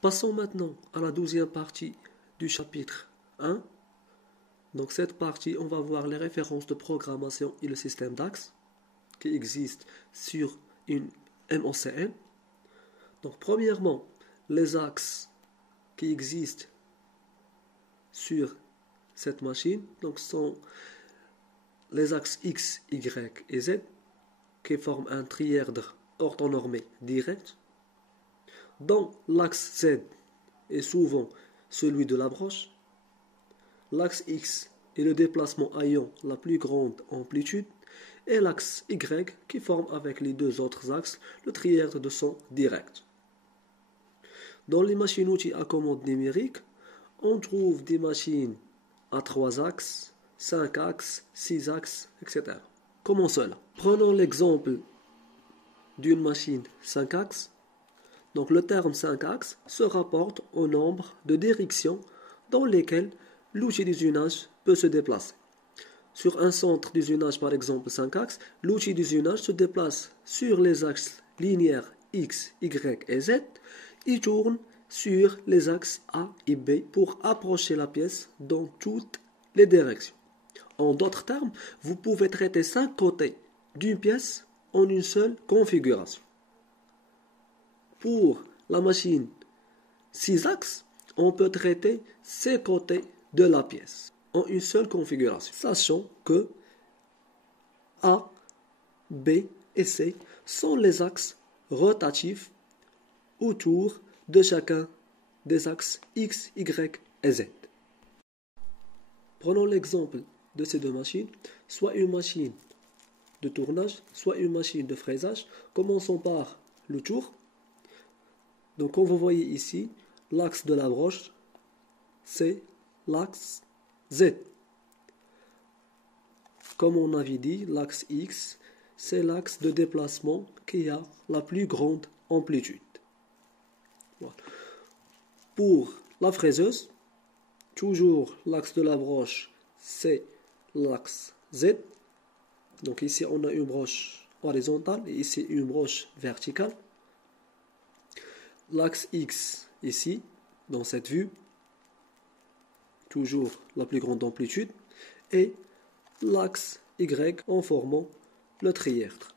Passons maintenant à la 12e partie du chapitre 1. Donc cette partie, on va voir les références de programmation et le système d'axes qui existent sur une MOCN. Donc premièrement, les axes qui existent sur cette machine sont les axes X, Y et Z qui forment un trièdre orthonormé direct. Dans l'axe Z est souvent celui de la broche. L'axe X est le déplacement ayant la plus grande amplitude et l'axe Y qui forme avec les deux autres axes le trièdre de son direct. Dans les machines-outils à commande numérique, on trouve des machines à 3 axes, 5 axes, 6 axes, etc. Comment cela? Prenons l'exemple d'une machine 5 axes. Donc le terme 5 axes se rapporte au nombre de directions dans lesquelles l'outil d'usinage peut se déplacer. Sur un centre d'usinage par exemple 5 axes, l'outil d'usinage se déplace sur les axes linéaires X, Y et Z et tourne sur les axes A et B pour approcher la pièce dans toutes les directions. En d'autres termes, vous pouvez traiter 5 côtés d'une pièce en une seule configuration. Pour la machine 6 axes, on peut traiter ces côtés de la pièce en une seule configuration, sachant que A, B et C sont les axes rotatifs autour de chacun des axes X, Y et Z. Prenons l'exemple de ces deux machines, soit une machine de tournage, soit une machine de fraisage. Commençons par le tour. Donc comme vous voyez ici, l'axe de la broche, c'est l'axe Z. Comme on avait dit, l'axe X, c'est l'axe de déplacement qui a la plus grande amplitude. Voilà. Pour la fraiseuse, toujours l'axe de la broche, c'est l'axe Z. Donc ici, on a une broche horizontale et ici une broche verticale. L'axe X, ici, dans cette vue, toujours la plus grande amplitude, et l'axe Y en formant le trièdre.